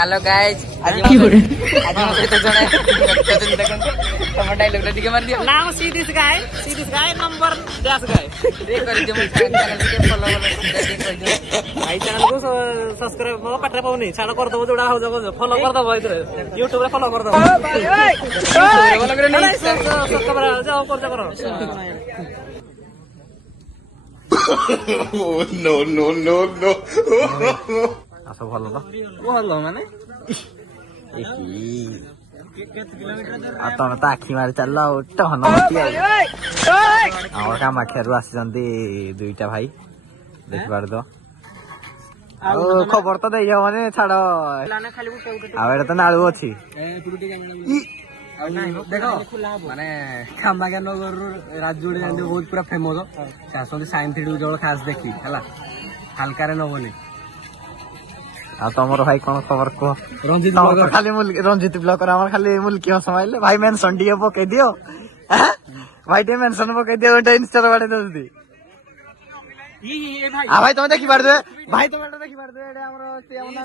Hello guys आज आज मो सहित जने तम डायलॉग टिके मार दियो नाम सी दिस गाय नंबर डैश गाय रे कर दियो मो चैनल के फॉलो कर दियो भाई चैनल को सब्सक्राइब मो पटरे पाउनी छाड़ कर दबो जोडा हो जगो फॉलो कर दबो इधर YouTube रे फॉलो कर दबो फॉलो करे नहीं सब्सक्राइब जाओ कर करो no, no, no, no. आसो भलो माने तमे तो आखि मारी चल टहन आम कामाख्यारू आसी दुईटा भाई देखि पार दो खबर तो दे माने छाड़ तो नालू अच्छी देख माने कामाख्या नगर राजोड़े बहुत पूरा फेमस साइन थ्री जो खास देखी है हालकार नबनी आ तमर भाई कौन खबर कह रंजित खाली रंजित ब्लॉगर खाली मुल्की हसमाइले भाई मेंशन टे पकई दियो भाई टे मेंशन पकई दियो इंस्टा बाड़े दे भाई तुम देखी पार दे भाई तुम देखी पार दे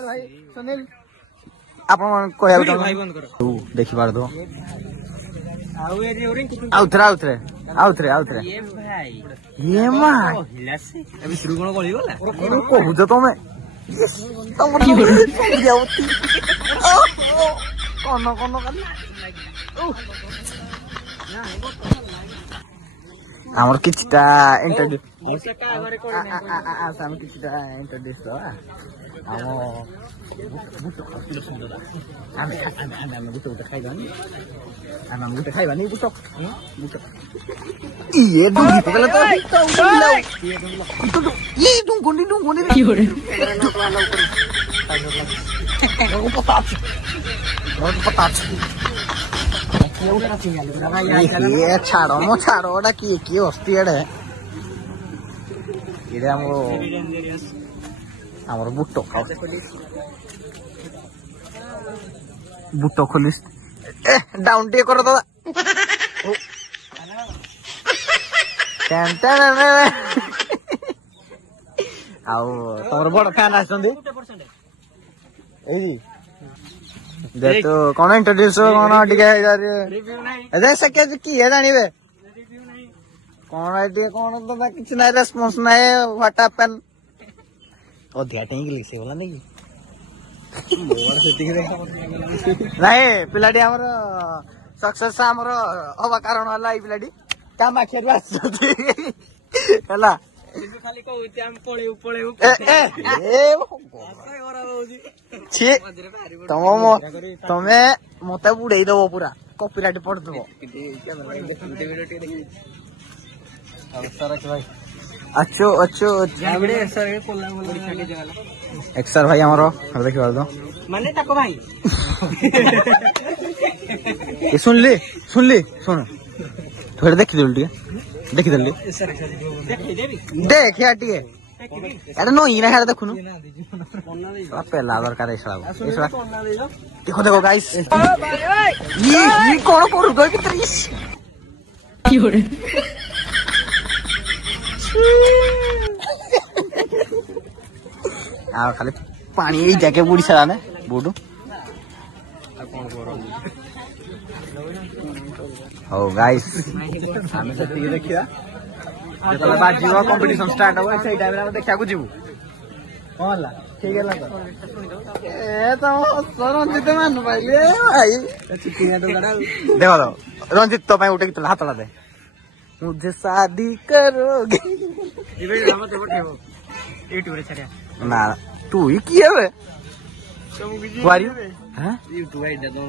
भाई सुनील आप देखी पार दो आउथरे ये मां कहूच तुम्हें आमर किछटा इंट्रोड्यूस गुटे खाइबानी बुटक ये डुंगी पकड़ तो ये डुंगुनी की हो रे ये छाड़ो मो छाड़ो ओटा की हस्ती एडे ये हमर बुटो खोलिस डाउन टे करो दादा तुम बड़ फैन आसती तो कौन इंट्रोड्यूस कौन टे किए जानवे कौन कौन दादा कि ना रेस्पॉन्स ना व्हाट हैपन अधिका टेक लिखे बोला नहीं नहीं पिलाटी आमर सक्सेस आमर हवा कारण है ये पिलाटी कामाख्या खाली कहूचे हम पळेउ तमे मते बुड़े दबो पूरा कॉपीराइट पड़ दबो अच्छो एक्सर भाई हमारो देखि बार दो माने ताको भाई ये सुन सुन थोड़े देखि देलटी देख यार टिए अरे नो इना हेर देखुनु पेला दरकार इसला देखो गाइस ये कोन करू गई भितर की हो रे आ खाली पानी यही जाके बुड़ी सारा ने बोडू हो गाइस हमें से देखिया जेतला बाजीवा कंपटीशन स्टार्ट हो से टाइम रे हम देखा को जीवू कोन ला ठीक है ला ए तो रंजित मान पाइले भाई छुट्टियां तो गड़ा देखो रंजित तो भाई उठे के हाथ ला दे मुझे शादी करोगे इबे हम तो उठेबो YouTube रे छड़िया ना तू ही किए बे तुम वारी हां YouTube आईडी दो